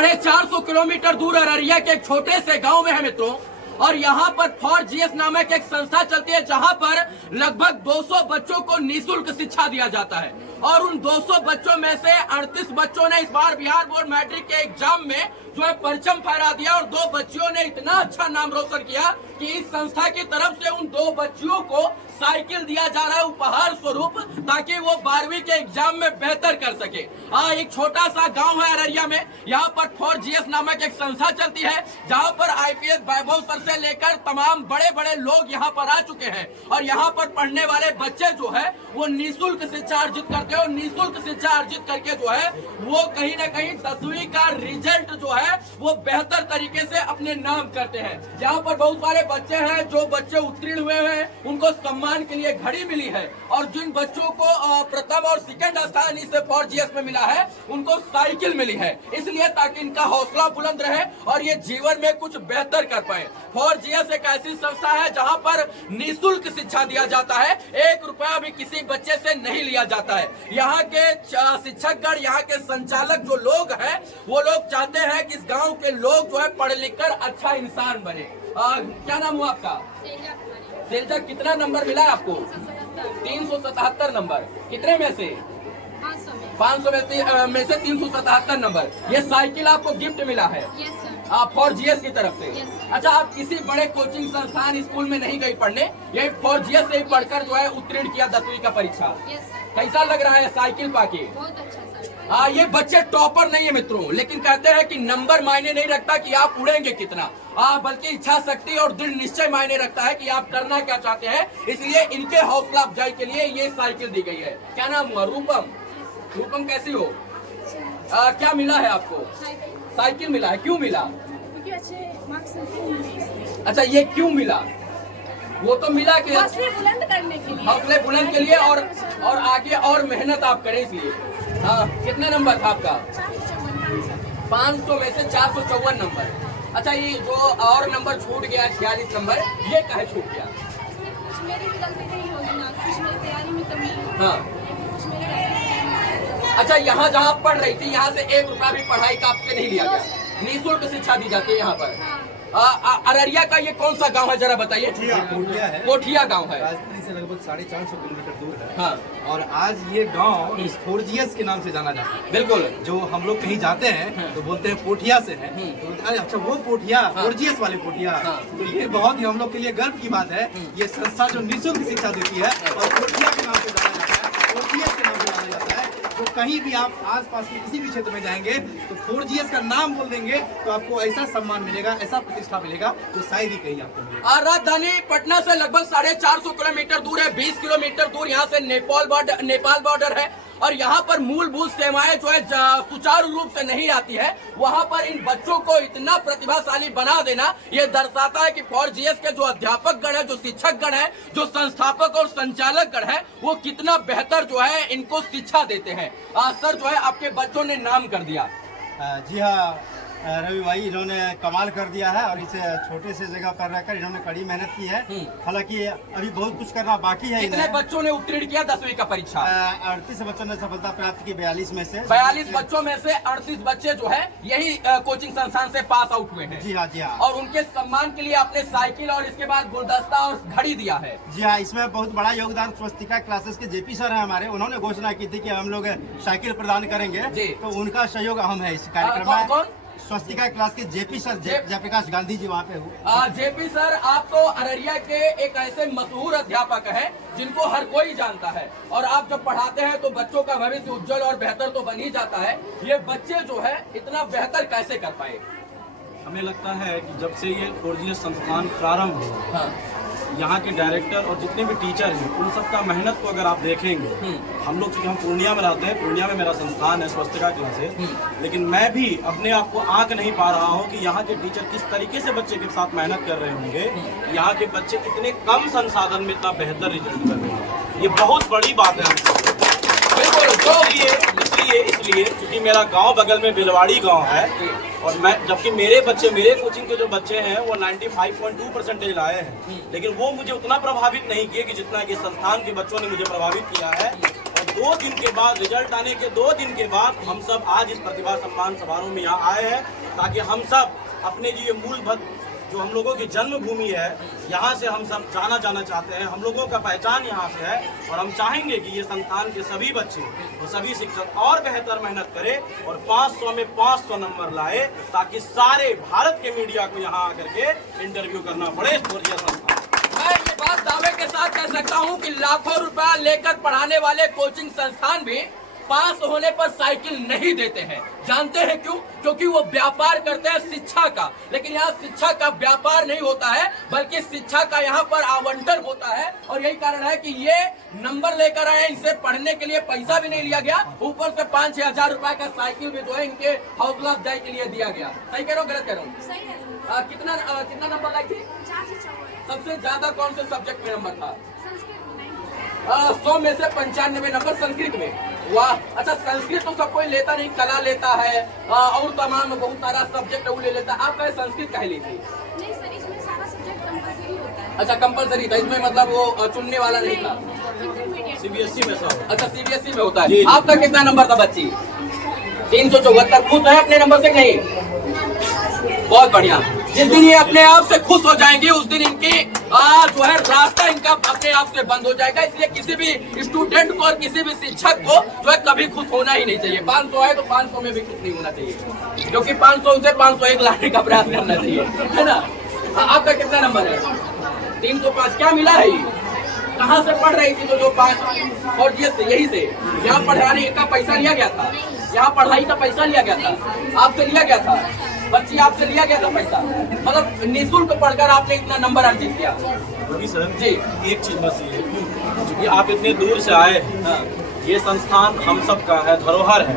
450 kilometre दूर अररिया के एक छोटे से गांव में है मित्रों, और यहाँ पर फॉर जीएस नामक एक संस्था चलती है जहाँ पर लगभग 200 बच्चों को निःशुल्क शिक्षा दिया जाता है। और उन 200 बच्चों में से 38 बच्चों ने इस बार बिहार बोर्ड मैट्रिक के एग्जाम में जो है परचम फहरा दिया, और 2 बच्चियों ने इतना अच्छा नाम रोशन किया कि इस संस्था की तरफ से उन 2 बच्चियों को साइकिल दिया जा रहा है उपहार स्वरूप, ताकि वो 12वीं के एग्जाम में बेहतर कर सके। एक छोटा सा गांव है अररिया में, यहाँ पर फॉर जीएस नामक एक संस्था चलती है जहाँ पर आईपीएस वैभव सर से लेकर तमाम बड़े बड़े लोग यहाँ पर आ चुके हैं, और यहाँ पर पढ़ने वाले बच्चे जो है वो निःशुल्क शिक्षा अर्जित करते हैं, और निःशुल्क शिक्षा अर्जित करके जो है वो कहीं न कहीं 10वीं का रिजल्ट जो है वो बेहतर तरीके से अपने नाम करते हैं। यहाँ पर बहुत सारे बच्चे हैं, जो बच्चे उत्तीर्ण हुए हैं उनको सम्मान के लिए घड़ी मिली है, और जिन बच्चों को प्रथम और सेकंड स्थान इस फॉर जीएस में मिला है उनको साइकिल मिली है, इसलिए ताकि इनका हौसला बुलंद रहे और ये जीवन में कुछ बेहतर कर पाए। फॉर जीएस एक ऐसी संस्था है जहाँ पर निःशुल्क शिक्षा दिया जाता है, 1 रुपया भी किसी बच्चे से नहीं लिया जाता है। यहाँ के शिक्षकगण, यहाँ के संचालक जो लोग हैं, वो लोग चाहते हैं कि इस गांव के लोग जो है पढ़ लिख कर अच्छा इंसान बने। क्या नाम हुआ आपका? सेल्जा। कितना नंबर मिला है आपको? 377 नंबर। कितने में से? 500 में से 377 नंबर। ये साइकिल आपको गिफ्ट मिला है आप फॉर जीएस की तरफ से? अच्छा, आप किसी बड़े कोचिंग संस्थान स्कूल में नहीं गई पढ़ने, यही फॉर जीएस से ही पढ़कर जो है उत्तीर्ण किया 10वीं का परीक्षा? कैसा लग रहा है साइकिल पाके? बहुत अच्छा। ये बच्चे टॉपर नहीं है मित्रों, लेकिन कहते हैं कि नंबर मायने नहीं रखता कि आप उड़ेंगे कितना, बल्कि इच्छा शक्ति और दृढ़ निश्चय मायने रखता है कि आप करना क्या चाहते हैं। इसलिए इनके हौसला अफजाई के लिए ये साइकिल दी गई है। क्या नाम हुआ? रूपम। रूपम कैसी हो? क्या मिला है आपको? साइकिल मिला है। क्यों मिला? अच्छा, ये क्यों मिला? वो तो मिला कि हौसले बुलंद करने के लिए, हौसले बुलंद के लिए, और आगे और मेहनत आप करें इसलिए। हाँ, कितना नंबर था आपका? 500 में से 454 नंबर। अच्छा, ये जो और नंबर छूट गया 46 नंबर, ये काहे छूट गया? कुछ मेरी भी गलती नहीं होगी ना, कुछ मेरी तैयारी में कमी है। हाँ। कुछ मेरे। अच्छा, यहाँ जहाँ पढ़ रही थी यहाँ से 1 रुपया भी पढ़ाई का आपसे नहीं लिया गया? निःशुल्क शिक्षा दी जाती है यहाँ पर। अररिया का ये कौन सा गांव है जरा बताइए? कोठिया गांव है। राजधानी से लगभग 450 किलोमीटर दूर है। हाँ। और आज ये गांव इस फॉर जीएस के नाम से जाना जाता है। बिल्कुल। जो हम लोग कहीं जाते हैं तो बोलते हैं पोठिया से है, तो अरे अच्छा वो पोठिया, फॉर जीएस वाले पोठिया। तो ये बहुत ही हम लोग के लिए गर्व की बात है। ये संस्था जो निःशुल्क शिक्षा देती है और पोठिया के नाम से जाना जाता है, फॉर जीएस के नाम से जाना जाता है। तो कहीं भी आप आसपास के किसी भी क्षेत्र में जाएंगे तो फॉर जीएस का नाम बोल देंगे तो आपको ऐसा सम्मान मिलेगा, ऐसा प्रतिष्ठा मिलेगा जो शायद ही कहीं आपको मिलेगा। राजधानी पटना से लगभग 450 किलोमीटर दूर है, 20 किलोमीटर दूर यहाँ से नेपाल बॉर्डर है, और यहाँ पर मूलभूत सेवाएं जो है सुचारू रूप से नहीं आती है। वहाँ पर इन बच्चों को इतना प्रतिभाशाली बना देना ये दर्शाता है कि फॉर जीएस के जो अध्यापक गण है, जो शिक्षक गण है, जो संस्थापक और संचालक गण है, वो कितना बेहतर जो है इनको शिक्षा देते हैं। सर, जो है आपके बच्चों ने नाम कर दिया। जी हाँ रवि भाई, इन्होंने कमाल कर दिया है, और इसे छोटे से जगह पर रहकर इन्होंने कड़ी मेहनत की है। हालांकि अभी बहुत कुछ करना बाकी है। कितने बच्चों ने उत्तीर्ण किया 10वीं का परीक्षा? 38 बच्चों ने सफलता प्राप्त की 42 में से। 42 बच्चों में से 38 बच्चे जो है यही कोचिंग संस्थान से पास आउट हुए हैं। जी हाँ, जी हाँ। और उनके सम्मान के लिए आपने साइकिल और इसके बाद गुलदस्ता और घड़ी दिया है। जी हाँ, इसमें बहुत बड़ा योगदान स्वस्तिका क्लासेस के जेपी सर है हमारे। उन्होंने घोषणा की थी कि हम लोग साइकिल प्रदान करेंगे, तो उनका सहयोग अहम है इस कार्यक्रम में। स्वस्तिका क्लास के जेपी सर, जयप्रकाश गांधी जी वहाँ पे हुए। जेपी सर, आप तो अररिया के एक ऐसे मशहूर अध्यापक हैं जिनको हर कोई जानता है, और आप जब पढ़ाते हैं तो बच्चों का भविष्य उज्जवल और बेहतर तो बन ही जाता है। ये बच्चे जो है इतना बेहतर कैसे कर पाए? हमें लगता है कि जब से ये फॉर जीएस संस्थान प्रारंभ हुआ, यहाँ के डायरेक्टर और जितने भी टीचर हैं उन सबका मेहनत को अगर आप देखेंगे, हम लोग चूँकि हम पूर्णिया में रहते हैं, पूर्णिया में मेरा संस्थान है स्वस्तिका क्लासेस, लेकिन मैं भी अपने आप को आंक नहीं पा रहा हूँ कि यहाँ के टीचर किस तरीके से बच्चे के साथ मेहनत कर रहे होंगे, यहाँ के बच्चे इतने कम संसाधन में इतना बेहतर रिजल्ट कर रहे हैं। ये बहुत बड़ी बात है। इसलिए क्योंकि मेरा गांव बगल में बिलवाड़ी गांव है, और मैं जबकि मेरे कोचिंग के जो बच्चे हैं वो 95.2 परसेंटेज लाए हैं, लेकिन वो मुझे उतना प्रभावित नहीं किए कि जितना कि संस्थान के बच्चों ने मुझे प्रभावित किया है। और 2 दिन के बाद, रिजल्ट आने के 2 दिन के बाद हम सब आज इस प्रतिभा सम्मान समारोह में यहाँ आए हैं, ताकि हम सब अपने जो ये मूलभूत जो हम लोगों की जन्मभूमि है, यहाँ से हम सब जाना चाहते हैं। हम लोगों का पहचान यहाँ से है और हम चाहेंगे कि ये संस्थान के सभी बच्चे और सभी शिक्षक और बेहतर मेहनत करें और 500 में 500 नंबर लाए, ताकि सारे भारत के मीडिया को यहाँ आकर के इंटरव्यू करना पड़े इस फोर्जिया संस्थान। मैं ये बात दावे के साथ कह सकता हूँ कि लाखों रुपया लेकर पढ़ाने वाले कोचिंग संस्थान भी पास होने पर साइकिल नहीं देते हैं। जानते हैं क्यों? क्योंकि वो व्यापार करते हैं शिक्षा का। लेकिन यहाँ शिक्षा का व्यापार नहीं होता है, बल्कि शिक्षा का यहाँ पर आवंटन होता है। और यही कारण है कि ये नंबर लेकर आए, इनसे पढ़ने के लिए पैसा भी नहीं लिया गया, ऊपर से 5-6 हजार रुपए का साइकिल भी जो है इनके हौसला अफजाई के लिए दिया गया। सही कह रहा हूँ, गलत कह रहा हूँ? सही है। कितना नंबर लाई थी? 4 से 4। सबसे ज्यादा कौन से सब्जेक्ट में नंबर था? संस्कृत में 100 में से 95 नंबर संस्कृत में। वाह, अच्छा संस्कृत तो सब कोई लेता नहीं, कला लेता है और तमाम बहुत सारा सब्जेक्ट वो ले लेता है। आप कहे संस्कृत कहे ली थी? नहीं सर, इसमें सारा सब्जेक्ट कंपलसरी होता है। अच्छा कंपलसरी था, इसमें मतलब वो चुनने वाला नहीं था। इंटरमीडिएट CBSE में सब। अच्छा CBSE में होता है। आपका कितना नंबर था बच्ची? 374। खुश है अपने नंबर से? नहीं, बहुत बढ़िया। जिस दिन ये अपने आप से खुश हो जाएंगे उस दिन इनकी जो है रास्ता इनका अपने आप से बंद हो जाएगा। इसलिए किसी भी स्टूडेंट को और किसी भी शिक्षक को जो है कभी खुश होना ही नहीं चाहिए। 500 है तो 500 में भी खुश नहीं होना चाहिए, क्योंकि 500 से 501 लाने का प्रयास करना चाहिए, है ना? आपका कितना नंबर है? 305। क्या मिला है ये? कहाँ से पढ़ रही थी? तो जो 5 और जीएस से, यही से यहाँ पढ़ाने का पैसा लिया गया था, यहाँ पढ़ाई का पैसा लिया गया था, आपसे लिया गया था बच्ची, आपसे लिया गया था पैसा, मतलब निःशुल्क पढ़कर आपने इतना नंबर अर्जित किया। रवि सर जी, एक चीज बस ये, क्योंकि आप इतने दूर से आए हैं, ये संस्थान हम सब का है, धरोहर है।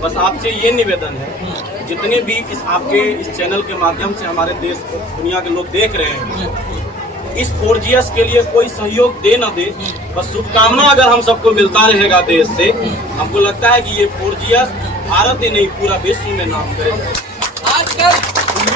बस आपसे ये निवेदन है, जितने भी आपके इस चैनल के माध्यम से हमारे देश दुनिया के लोग देख रहे हैं, इस फोर्जियस के लिए कोई सहयोग दे न दे, बस शुभकामना अगर हम सबको मिलता रहेगा देश से, हमको लगता है कि ये फोर्जियस भारत ही नहीं पूरा विश्व में नाम करेगा। आजकल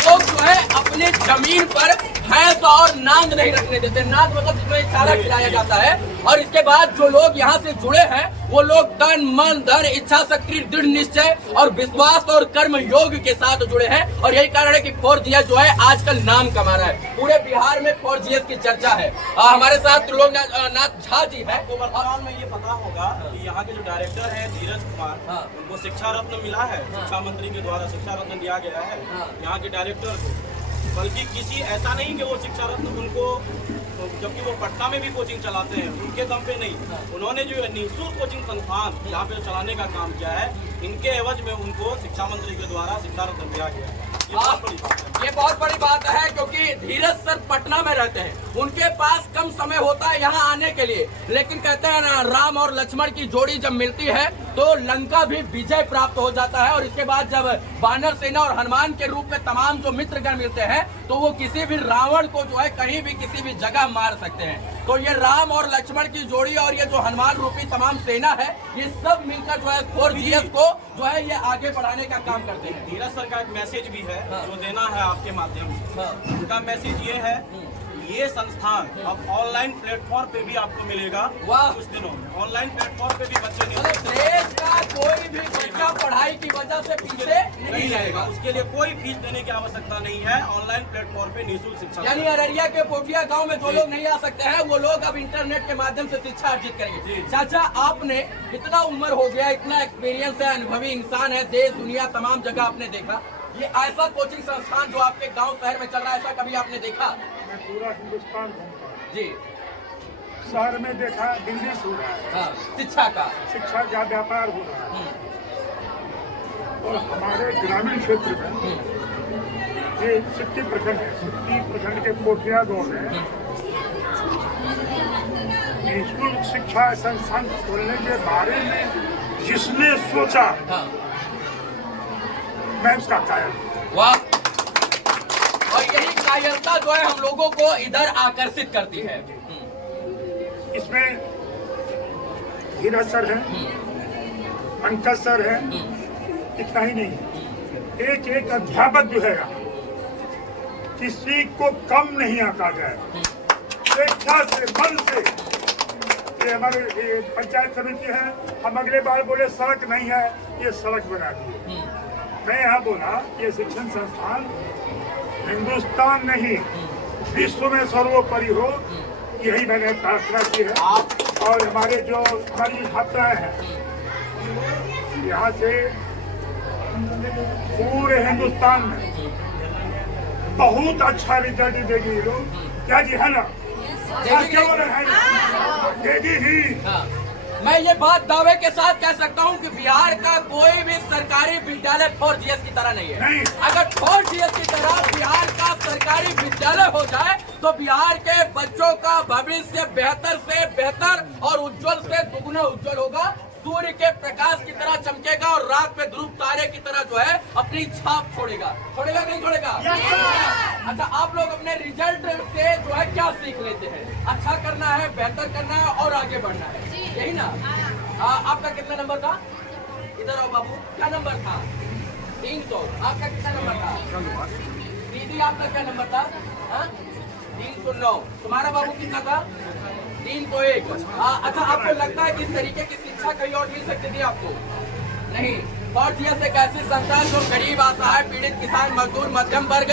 लोग जो है अपने जमीन पर भैंस और नांद नहीं रखने देते। नांद मतलब जिसमें चारा खिलाया जाता है। और इसके बाद जो लोग यहाँ से जुड़े हैं वो लोग तन मन धन इच्छा शक्ति दृढ़ निश्चय और विश्वास और कर्म योग के साथ जुड़े हैं। और यही कारण है कि फोर्जियस जो है आजकल नाम कमा रहा है। पूरे बिहार में फोर्जियस की चर्चा है। हमारे साथ लोकनाथ झा जी है। तो वर्तमान में ये पता होगा कि यहाँ के जो डायरेक्टर है धीरज कुमार, उनको शिक्षा रत्न मिला है, शिक्षा मंत्री के द्वारा शिक्षा रत्न दिया गया है यहाँ के डायरेक्टर को। बल्कि किसी ऐसा नहीं कि वो शिक्षा रत्न उनको, जबकि वो पटना में भी कोचिंग चलाते हैं, उनके दम पे नहीं, उन्होंने जो निःशुल्क कोचिंग संस्थान यहाँ पे चलाने का काम किया है, इनके एवज में उनको शिक्षा मंत्री के द्वारा शिक्षा रत्न दिया गया है। ये बहुत बड़ी बात है। ये बहुत बड़ी बात है, क्योंकि धीरज सर पटना में रहते हैं, उनके पास कम समय होता है यहाँ आने के लिए। लेकिन कहते हैं ना, राम और लक्ष्मण की जोड़ी जब मिलती है तो लंका भी विजय प्राप्त हो जाता है। और इसके बाद जब वानर सेना और हनुमान के रूप में तमाम जो मित्रगण मिलते हैं तो वो किसी भी रावण को जो है कहीं भी किसी भी जगह मार सकते हैं। तो ये राम और लक्ष्मण की जोड़ी और ये जो हनुमान रूपी तमाम सेना है, ये सब मिलकर जो है फोर्जियस को जो है ये आगे बढ़ाने का काम करते हैं। धीरज सर का एक मैसेज भी है जो देना है आपके माध्यम से। उनका मैसेज ये है, ये संस्थान अब ऑनलाइन प्लेटफॉर्म पे भी आपको मिलेगा। वाह, कुछ दिनों में ऑनलाइन प्लेटफॉर्म पे भी बच्चे मतलब देश का कोई भी बच्चा पढ़ाई की वजह से पीछे नहीं रहेगा। उसके लिए कोई फीस देने की आवश्यकता नहीं है। ऑनलाइन प्लेटफॉर्म पे निःशुल्क शिक्षा, यानी अररिया के पोठिया गांव में जो लोग नहीं आ सकते हैं वो लोग अब इंटरनेट के माध्यम से शिक्षा अर्जित करेंगे। चाचा, आपने इतना उम्र हो गया, इतना एक्सपीरियंस है, अनुभवी इंसान है, देश दुनिया तमाम जगह आपने देखा, ये ऐसा कोचिंग संस्थान जो आपके गांव शहर में चल रहा है, ऐसा कभी आपने देखा? मैं पूरा हिंदुस्तान घूमता हूँ जी। शहर में देखा बिजनेस हो रहा है, हाँ, शिक्षा का, शिक्षा का व्यापार हो रहा है। और हमारे ग्रामीण क्षेत्र में ये सिट्टी प्रखंड है, सिट्टी प्रखंड के कोठिया गाँव में निःशुल्क शिक्षा संस्थान खोलने के बारे में जिसने सोचा, मैं उसका कायल। वाह, और यही कायरता जो है हम लोगों को इधर आकर्षित करती है। इसमें धीरज सर है, पंकज सर है, इतना ही नहीं, एक एक अध्यापक जो है किसी को कम नहीं आंका जाए। स्वेच्छा से, मन से ये हमारे ये पंचायत समिति है, हम अगले बार बोले सड़क नहीं है, ये सड़क बना दिए। मैं यहाँ बोला ये शिक्षण संस्थान हिंदुस्तान नहीं विश्व में सर्वोपरि हो, यही मैंने प्रार्थना की है। और हमारी छात्राएं हैं यहाँ से पूरे हिंदुस्तान में बहुत अच्छा रिजल्ट देगी लोग, क्या जी है ना? देगी ही। मैं ये बात दावे के साथ कह सकता हूँ कि बिहार का कोई भी सरकारी विद्यालय 4GS की तरह नहीं है। अगर 4GS की तरह बिहार का सरकारी विद्यालय हो जाए तो बिहार के बच्चों का भविष्य बेहतर से बेहतर और उज्जवल से दुगुना उज्जवल होगा, सूर्य के प्रकाश की तरह चमकेगा और रात में ध्रुव तारे की तरह जो है अपनी छाप छोड़ेगा। छोड़ेगा नहीं छोड़ेगा? अच्छा, आप लोग अपने रिजल्ट से जो है क्या सीख लेते हैं? अच्छा करना है, बेहतर करना है और आगे बढ़ना है, यही ना? आपका कितना नंबर था? इधर आओ बाबू, क्या नंबर था? 300। आपका कितना नंबर था? दीदी आपका क्या नंबर था? 309। तुम्हारा बाबू कितना था? 301। अच्छा, आपको लगता है कि इस तरीके की शिक्षा कहीं और मिल सकती थी आपको? नहीं। 4GS एक ऐसी संस्था जो गरीब, असहाय, पीड़ित, किसान, मजदूर, मध्यम वर्ग,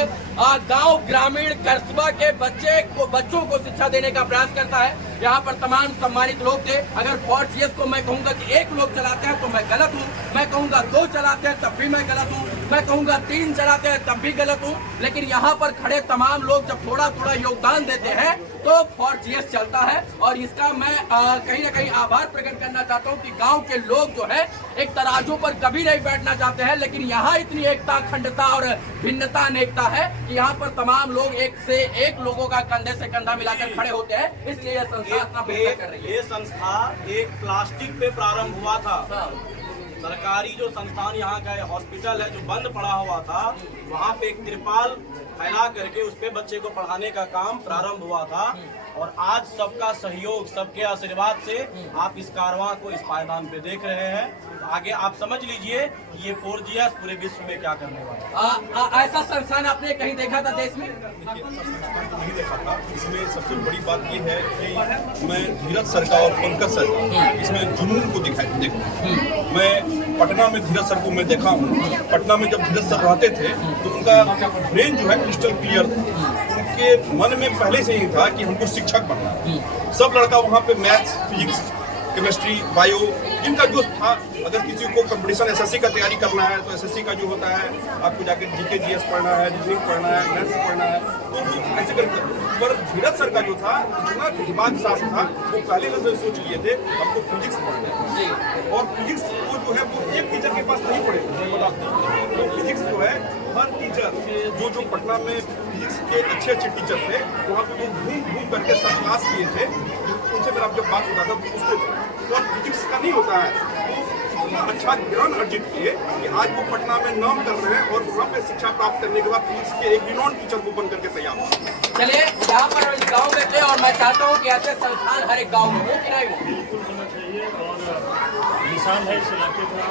गांव, ग्रामीण, कस्बा के बच्चों को शिक्षा देने का प्रयास करता है। यहाँ पर तमाम सम्मानित लोग थे। अगर 4GS को मैं कहूँगा कि 1 लोग चलाते हैं तो मैं गलत हूँ, मैं कहूँगा 2 चलाते हैं तब भी मैं गलत हूँ, मैं कहूँगा 3 चलाते हैं तब भी गलत हूँ। लेकिन यहाँ पर खड़े तमाम लोग जब थोड़ा थोड़ा योगदान देते हैं तो 4GS चलता है। और इसका मैं कहीं ना कहीं आभार प्रकट करना चाहता हूँ कि गांव के लोग जो है एक तराजू पर कभी नहीं बैठना चाहते हैं, लेकिन यहाँ इतनी एकता, अखंडता और भिन्नता अनेकता है कि यहाँ पर तमाम लोग एक से एक लोगों का कंधे से कंधा मिलाकर खड़े होते हैं। इसलिए यह संस्था अपना बेहतर कर रही है। ये संस्था एक प्लास्टिक पे प्रारंभ हुआ था। सरकारी जो संस्थान यहाँ का हॉस्पिटल है जो बंद पड़ा हुआ था, वहाँ पे एक तिरपाल फैला करके उस पे बच्चे को पढ़ाने का काम प्रारंभ हुआ था। और आज सबका सहयोग, सबके आशीर्वाद से आप इस कारवां को इस पायदान पे देख रहे हैं। आगे आप समझ लीजिए ये 4GS पूरे विश्व में क्या करने वाला है। ऐसा संस्थान आपने कहीं देखा था देश में? नहीं देखा था। इसमें सबसे बड़ी बात ये है कि मैं धीरज सर का और पंकज सर का इसमें जुनून को देखा। मैं पटना में धीरज सर को मैं देखा हूँ। पटना में जब धीरज सर रहते थे तो उनका ब्रेन जो है क्रिस्टल क्लियर था। उनके मन में पहले से ही था कि हमको शिक्षक बनना है। सब लड़का वहाँ पे मैथ्स, फिजिक्स, केमिस्ट्री, बायो, जिनका जो था, अगर किसी को कंपटीशन एसएससी का तैयारी करना है तो एसएससी का जो होता है आपको जाके जीके जीएस पढ़ना है, रीजनिंग पढ़ना है, मैथ्स पढ़ना है, तो वो ऐसे करके। पर धीरज सर का जो था इतना दिमाग साफ था, वो पहले से सोच लिए थे हमको फिजिक्स पढ़ना है। और फिजिक्स को जो है वो एक टीचर के पास नहीं पढ़ेगा। तो फिजिक्स जो है हर टीचर जो पटना में फिजिक्स के अच्छे टीचर थे वहाँ पे वो घूम करके सब क्लास किए थे। उनसे मेरा जब बात होता था पूछते थे तो फिजिक्स का नहीं होता है। तो इतना अच्छा ज्ञान अर्जित किए कि आज वो पटना में नाम कर रहे हैं और वहाँ पे शिक्षा प्राप्त करने के बाद फिजिक्स के एक रिनॉन टीचर को बन करके तैयार हुआ। चलिए, यहाँ पर इस गाँव में थे और मैं चाहता हूँ कि ऐसे संस्थान हर एक गाँव में हो कि नहीं हो। बिल्कुल होना चाहिए और मिसाल है इस इलाके का।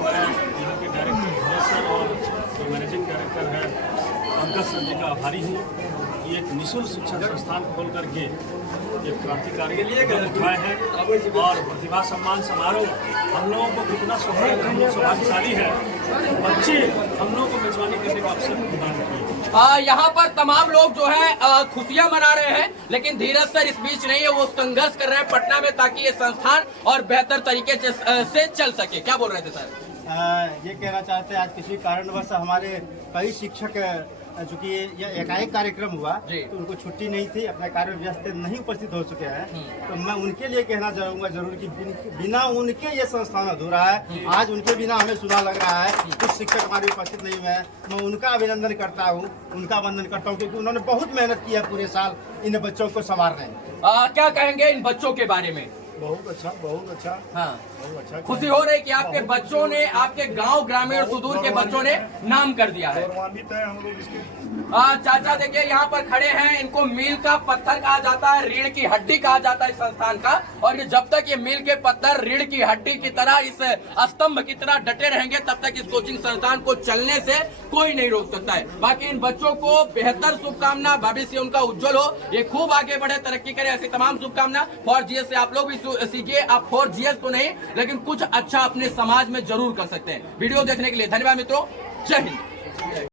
मैं यहाँ के डायरेक्टर धीरज सर और जो मैनेजिंग डायरेक्टर है पंकज सर जी का आभारी हूँ कि एक निःशुल्क शिक्षा संस्थान खोल करके एक क्रांतिकारी कदम उठाए हैं। और प्रतिभा सम्मान समारोह हम लोगों को कितना सौभाग्यशाली है, बच्चे हम लोगों को मेजबानी करने का अवसर प्रदान किए। यहाँ पर तमाम लोग जो है खुशियां मना रहे हैं, लेकिन धीरज सर इस बीच नहीं है, वो संघर्ष कर रहे हैं पटना में ताकि ये संस्थान और बेहतर तरीके से चल सके। क्या बोल रहे थे सर? ये कहना चाहते हैं आज किसी कारणवश हमारे कई शिक्षक चूँकि यह एकाएक कार्यक्रम हुआ तो उनको छुट्टी नहीं थी, अपने कार्य व्यस्त नहीं उपस्थित हो चुके हैं। तो मैं उनके लिए कहना चाहूँगा जरूर कि बिना उनके ये संस्थान अधूरा है। आज उनके बिना हमें सुना लग रहा है, कुछ शिक्षक हमारे उपस्थित नहीं हुए हैं। मैं उनका अभिनंदन करता हूँ, उनका वंदन करता हूँ क्योंकि उन्होंने बहुत मेहनत की है पूरे साल इन बच्चों को संवारने में। क्या कहेंगे इन बच्चों के बारे में? बहुत अच्छा, बहुत अच्छा, हाँ, बहुत अच्छा। खुशी हो रही कि आपके बच्चों ने, आपके गांव ग्रामीण और सुदूर के बच्चों ने नाम कर दिया है। गौरवान्वित है हम लोग इसके। चाचा देखिए यहाँ पर खड़े हैं, इनको मील का पत्थर कहा जाता है, रीढ़ की हड्डी कहा जाता है इस संस्थान का। और ये जब तक ये मील के पत्थर रीढ़ की हड्डी की तरह, इस स्तंभ की तरह डटे रहेंगे, तब तक इस कोचिंग संस्थान को चलने से कोई नहीं रोक सकता है। बाकी इन बच्चों को बेहतर शुभकामना, भविष्य उनका उज्जवल हो, ये खूब आगे बढ़े, तरक्की करे, ऐसी तमाम शुभकामना। फॉर जीएस से आप लोग भी सीखिए। आप फॉर जीएस तो नहीं, लेकिन कुछ अच्छा अपने समाज में जरूर कर सकते हैं। वीडियो देखने के लिए धन्यवाद मित्रों, जय हिंद।